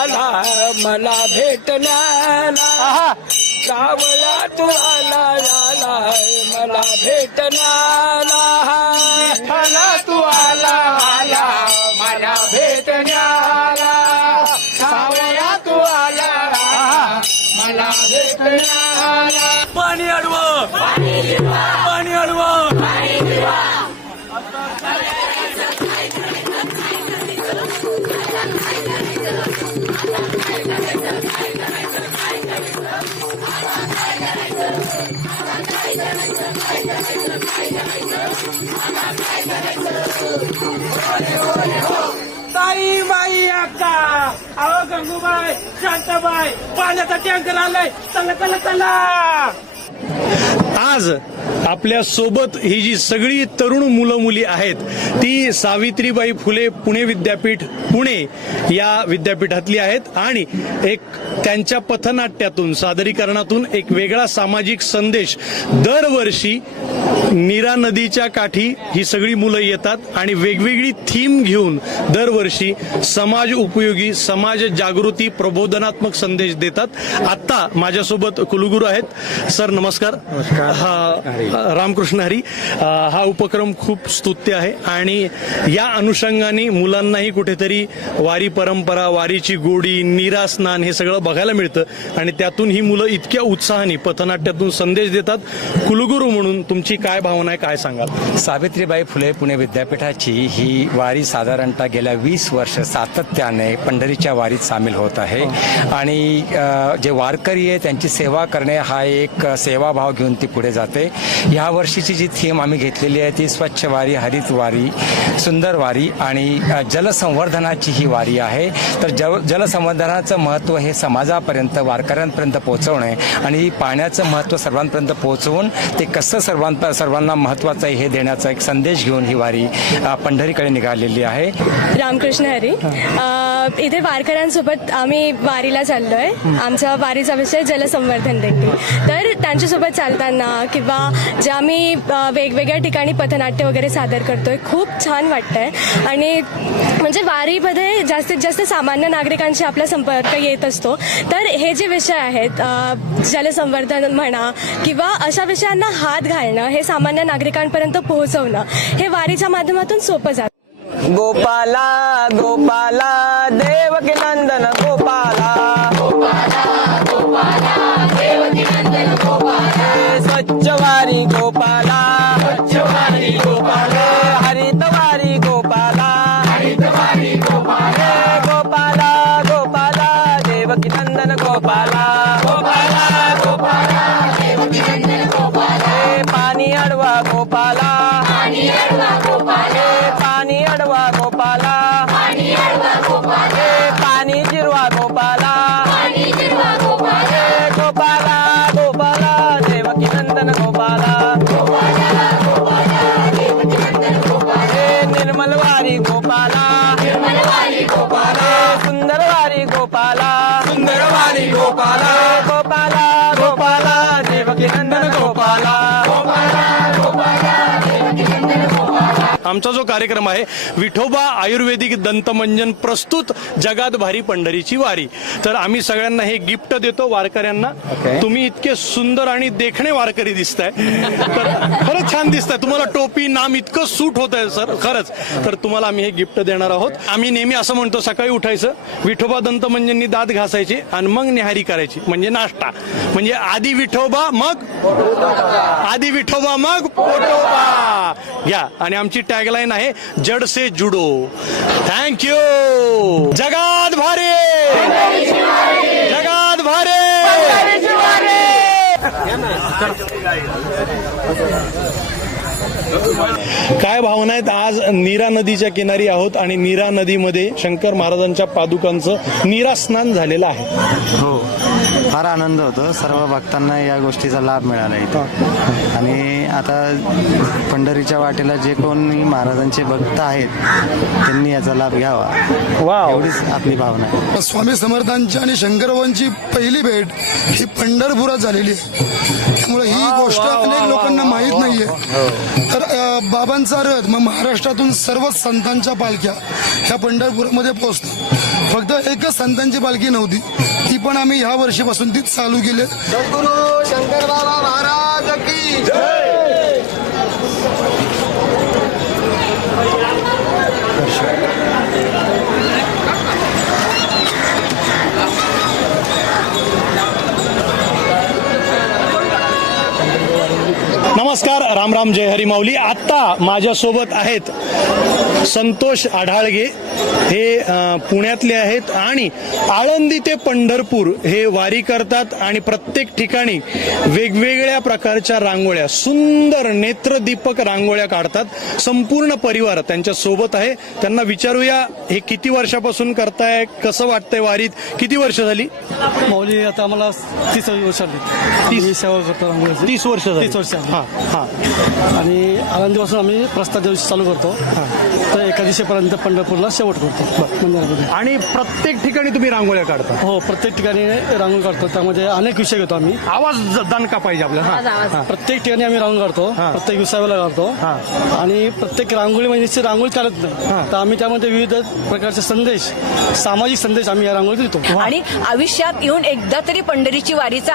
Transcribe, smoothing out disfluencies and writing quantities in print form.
मला भेटण्याला सावळा तू आला मला भेटण्याला तू आला मला भेटण्याला सावळा तू आला मला भेटण्याला पाणी अडवं पाणी अडवं ताई बाई अक्का अहो गंगूबाई शांताबाई पाण्याचा टँकर आलाय चला चला चला। आज आपल्या सोबत ही जी सगळी तरुण मुलं मुली आहेत ती सावित्रीबाई फुले पुणे विद्यापीठ पुणे या विद्यापीठातली आहेत आणि एक त्यांच्या पथनाट्यातून सादरीकरणातून एक वेगळा सामाजिक संदेश दरवर्षी नीरा नदीच्या काठी ही सगळी मुलं येतात आणि वेगवेगळी थीम घेऊन दरवर्षी समाज उपयोगी समाज जागृती प्रबोधनात्मक संदेश देतात। आता माझ्यासोबत कुलगुरू आहेत। सर नमस्कार। रामकृष्ण हरी। हा उपक्रम खूप स्तुत्य आहे आणि या अनुषंगाने मुलांनाही कुठेतरी वारी परंपरा वारीची गोडी नीरा स्नान हे सगळं बघायला मिळतं आणि त्यातून ही मुलं इतक्या उत्साहाने पथनाट्यातून संदेश देतात। कुलगुरू म्हणून तुमची काय भावना आहे, काय सांगाल? सावित्रीबाई फुले पुणे विद्यापीठाची ही वारी साधारणतः गेल्या 20 वर्ष सातत्याने पंढरीच्या वारीत सामील होत आहे आणि जे वारकरी आहे त्यांची सेवा करणे हा एक सेवाभाव घेऊन ती पुढे जाते। या वर्षीची जी थीम आम्ही घेतलेली आहे ती स्वच्छ वारी हरित वारी सुंदर वारी आणि जलसंवर्धनाची ही वारी आहे। तर जलसंवर्धनाचं महत्त्व हे समाजापर्यंत वारकऱ्यांपर्यंत पोहोचवणे आणि पाण्याचं महत्त्व सर्वांपर्यंत पोहोचवून ते कसं सर्वांना महत्त्वाचं आहे हे देण्याचा एक संदेश घेऊन ही वारी पंढरीकडे निघालेली आहे। रामकृष्ण हरी। इथे वारकऱ्यांसोबत आम्ही वारीला चाललोय। आमचा वारीचा विषय जलसंवर्धन देखील। तर त्यांच्यासोबत चालताना किंवा जे आम्ही वेगवेगळ्या ठिकाणी पथनाट्य वगैरे सादर करतोय खूप छान वाटतंय आणि म्हणजे वारीमध्ये जास्तीत जास्त सामान्य नागरिकांशी आपला संपर्क येत असतो। तर हे जे विषय आहेत जलसंवर्धन म्हणा किंवा अशा विषयांना हात घालणं हे सामान्य नागरिकांपर्यंत पोहोचवणं हे वारीच्या माध्यमातून सोपं जातं। गोपाला गोपाला देवकी नंदन गोपाला देवकी नंदन गोपाला स्वच्छ वारी गोपाला हरित वारी गोपाला गोपाला गोपाला देवकी नंदन गोपाला पाणी अडवा गोपाला पाणी अडवा गोपाला पाणी जिरवा गोपाला गोपाला गोपाला देवकी नंदन गोपाला निर्मल वारी गोपाला सुंदर वारी गोपाला गोपाला गोपाला देवकी नंदन गोपाला। आमचा जो कार्यक्रम आहे विठोबा आयुर्वेदिक दंतमंजन प्रस्तुत जगात भारी पंढरीची वारी। तर आम्ही सगळ्यांना हे गिफ्ट देतो वारकऱ्यांना। तुम्ही इतके सुंदर आणि देखणे वारकरी दिसताय तर खरंच छान दिसताय। तुम्हाला टोपी नाम इतकं सूट होत आहे सर खरंच। तर तुम्हाला आम्ही हे गिफ्ट देणार आहोत। आम्ही नेहमी असं म्हणतो सकाळी उठायचं विठोबा दंतमंजननी दात घासायचे आणि मग न्याहारी करायची म्हणजे नाश्ता म्हणजे आधी विठोबा मग पोटोबा घ्या। आणि आमची टॅगलाईन आहे जड से जुडो। थँक्यू। जगात भारी जगात भारी। काय भावना आहेत? आज नीरा नदीच्या किनारी आहोत आणि नीरा नदीमध्ये शंकर महाराजांच्या पादुकांचं नीरा स्नान झालेलं आहे। हो, फार आनंद होतो। सर्व भक्तांना या गोष्टीचा लाभ मिळाला इथं आणि आता पंढरीच्या वाटेला जे कोणी महाराजांचे भक्त आहेत त्यांनी याचा लाभ घ्यावा। एवढीच आपली भावना आहे। स्वामी समर्थांची आणि शंकरबाबांची पहिली भेट ही पंढरपुरात झालेली आहे, त्यामुळे ही गोष्ट अनेक लोकांना माहीत नाहीये। तर तर बाबांचा रथ मग महाराष्ट्रातून सर्व संतांच्या पालख्या ह्या पंढरपूरमध्ये पोहोचतात. फक्त एकच संतांची पालखी नव्हती, ती पण आम्ही ह्या वर्षीपासून तीच चालू केली. सद्गुरू शंकर बाबा महाराज की नमस्कार, राम राम, जय हरी माऊली. आता माझ्यासोबत आहेत संतोष आढाळगे. हे पुण्यातले आहेत आणि आळंदी ते पंढरपूर हे वारी करतात आणि प्रत्येक ठिकाणी वेगवेगळ्या प्रकारच्या रांगोळ्या, सुंदर नेत्रदीपक रांगोळ्या काढतात. संपूर्ण परिवार त्यांच्या सोबत आहे. त्यांना विचारूया हे किती वर्षापासून करताय, कसं वाटतंय वारीत, किती वर्ष झाली? माऊली आता आम्हाला 30 वर्ष आली. 30 सेवा करतो रांगोळीची. 30 वर्ष झाली. 30 वर्ष आली. हा हा. आणि आळंदीपासून आम्ही प्रस्ताव दिवशी चालू करतो तर एका दिवशीपर्यंत पंढरपूरला शेवट करतो मंदिरामध्ये. आणि प्रत्येक ठिकाणी तुम्ही रांगोळ्या काढता? हो, प्रत्येक ठिकाणी रांगोळी काढतो. त्यामध्ये अनेक विषय घेतो आम्ही. आवाज दणका पाहिजे आपल्याला. हा. प्रत्येक ठिकाणी आम्ही रांगोळी काढतो. हा. प्रत्येक विषयाला काढतो. हा. आणि प्रत्येक रांगोळी म्हणजे रांगोळी चालत नाही, तर आम्ही त्यामध्ये विविध प्रकारचे संदेश, सामाजिक संदेश आम्ही या रांगोळीत देतो. आणि आयुष्यात येऊन एकदा तरी पंढरीची वारीचा